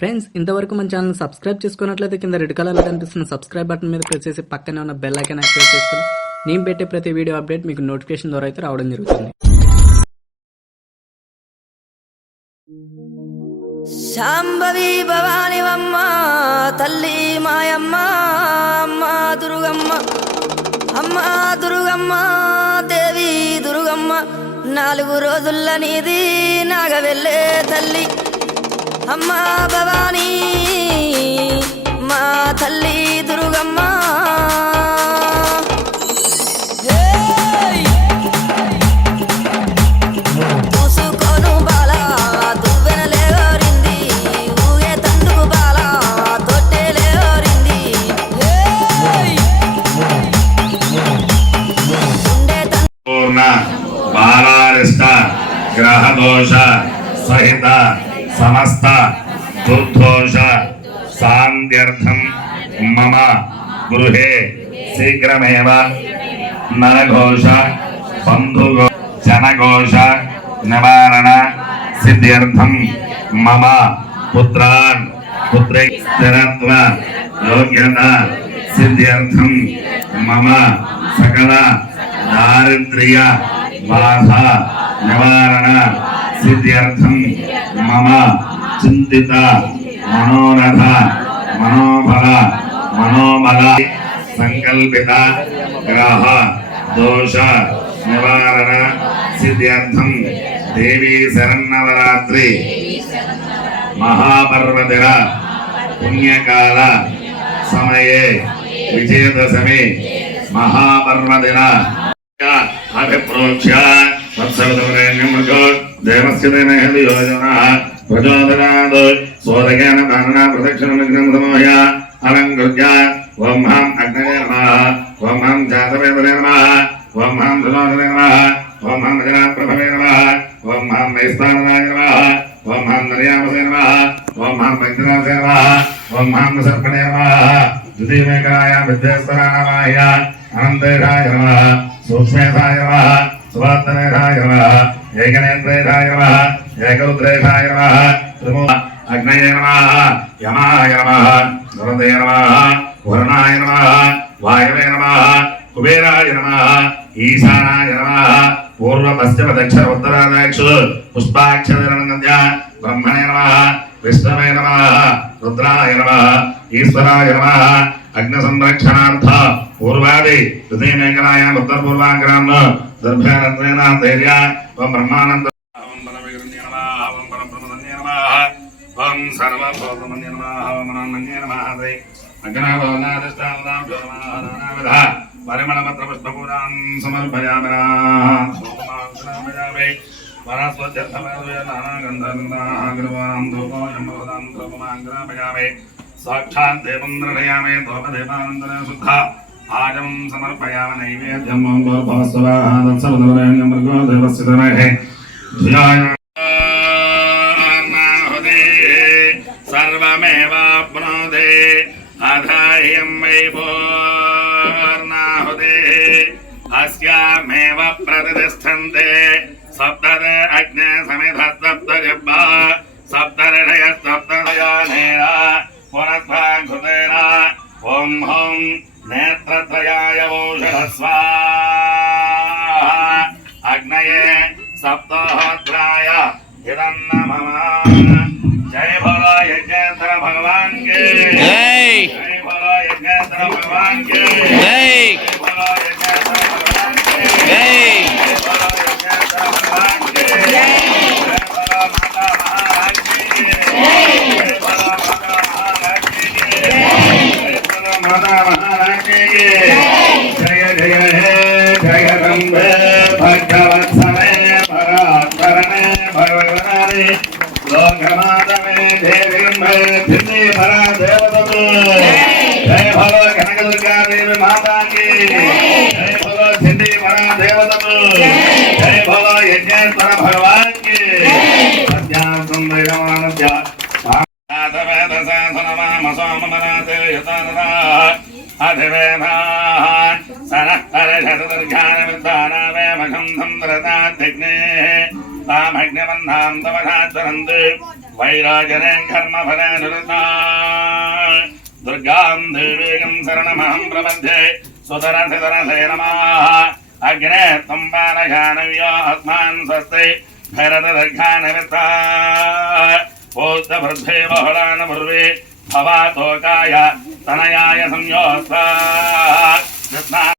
Friends ఇంతవరకు మన channel subscribe చేసుకున్నట్లయితే కింద రెడ్ కలర్లో కనిపిస్తున్న సబ్స్క్రైబ్ బటన్ మీద ప్రెస్ చేసి పక్కనే ఉన్న బెల్ ఐకాన్ యాక్టివేట్ చేసుకుని నేను పెట్టే ప్రతి వీడియో అప్డేట్ మీకు నోటిఫికేషన్ ద్వారా అయితే రావడం జరుగుతుంది. శాంభవి భవానివమ్మ తల్లి మాయమ్మ అమ్మ దుర్గమ్మ అమ్మ దుర్గమ్మ దేవి దుర్గమ్మ నాలుగు రోజుల నీది నాగవెళ్ళే తల్లి. అమ్మా భవానీ మా తల్లి దుర్గమ్మ పూసుకోను బాల దువ్వెనలేవరింది ఊగే తందుకు బాల తొట్టెలేవరింది హేయ్! బాలారిష్ట గ్రహదోష సహిత సమస్త దుర్దోష శాంత్యర్థం మమ గృహే శీఘ్రమేవ నరఘోష బంధుఘో జనఘోష నివారణ సిద్ధ్యర్థం మమ పుత్రాన్ పుత్రై స్థిరత్వ యోగ్యత సిద్ధ్యర్థం మమ సకల దారిద్ర్య బాధ నివారణ సిద్ధ్యర్థం మమ చింతిత మనోరథ మనోబల మనోబల సంకల్పిత గ్రహ దోష నివారణ సిద్ధ్యర్థం దేవీ శరన్నవరాత్రి మహాపర్వదిర పుణ్యకాల సమయే విజయదశమి మహాపర్వదిన అభిప్రోక్ష్య వత్సవతమృగో దేవస్య యోజన ప్రచోదనాద్ సోదగేన దాననా ప్రదక్షిణ అలంకృత్య ఓం హం అగ్నయ నమః ఓం హం జాతవేదనే నమః ఓం హం ధనోదనే నమః ఓం హం గజనాప్రభవే నమః ఓం హం వైస్తాననాయ నమః ఓం హం నర్యామసే నమః ఓం హం వైద్యనాథే నమః ఓం హం సర్పణే నమః ద్వితీయమేకరాయ విద్యేశ్వరాయ అనంతేరాయ నమః సూక్ష్మేషాయ నమః నమః ఏకనేత్రేషాయ నమ ఏకరుద్రేషాయ నమ త్రిమూ అగ్నయ నమ యమాయ నమ గరుదే నమ వరుణాయ నమ వాయవే నమ కుబేరాయ నమ ఈశానాయ నమ పూర్వ పశ్చిమ దక్షిణ ఉత్తరాదాక్షు పుష్పాక్షరనంద్య బ్రహ్మణే నమ విష్ణవే నమ రుద్రాయ నమ ఈశ్వరాయ నమ అగ్ని సంరక్షణార్థ పూర్వాది హృదయ హృదయమేకరాయ ఉత్తర పూర్వాంగ్రామ్ దర్భరత్నేన ధైర్య ఓం బ్రహ్మానంద ఓం బలవిగ్రహ్య నమః ఓం పరబ్రహ్మణ్య నమః ఓం సర్వభౌతమన్య నమః ఓం అనంన్య నమః దే అగ్నభవనాదిష్టానాం పరిమళపత్ర సమర్పయామినా సోమాంసనామయామి సాక్షాత్ దేవం నిర్ణయామి దోపదేవానందన శుద్ధ ఆజం సమర్పయామి నైవేద్యం భవస్వరాహత్సవదవరేణ్యమృగో దేవస్య ధనహే ధ్యాయ సర్వమేవాప్నోదే అధాయం వై పూర్ణాహుదే అస్యామేవ ప్రతిష్టంతే సప్తదే అగ్నే సమిధ సప్త జబ్బా సప్త సప్తయానేన ॐ हौं स्वा स्वाहा अग्नये सप्तहोत्राय हिरन्नमः जय भोलो यज्ञेन्द्र भगवान के। जय। जय यज्ञेन्द्र भगवान के। जय। జయ రంభే భగవత్సమే భరాత్కరణే భగవనాని లోకమాతమే దేవీంభే ధిన్ని భరా దేవతము జయ భలో కనకదుర్గా దేవి మాతాకి జయ భలో ధిన్ని భరా దేవతము జయ భలో యజ్ఞేశ్వర భగవాన్కి సత్యాసం వైరమానస్య వేద సాధనమామ సోమమనాతే యతానరా అధివేదాః సనః వైరాజనే కర్మఫల దుర్గాం దేవీం శరణమహం ప్రపద్యే సుధరధిధరధే నమః అగ్నే తుంబానఘానవ్యోత్మాన్ స్వస్తి భైరదర్ఘానవిత్తా బౌద్ధవృద్ధే బహుళాన పూర్వే భవాతోకాయ తనయాయ సంయోస్తా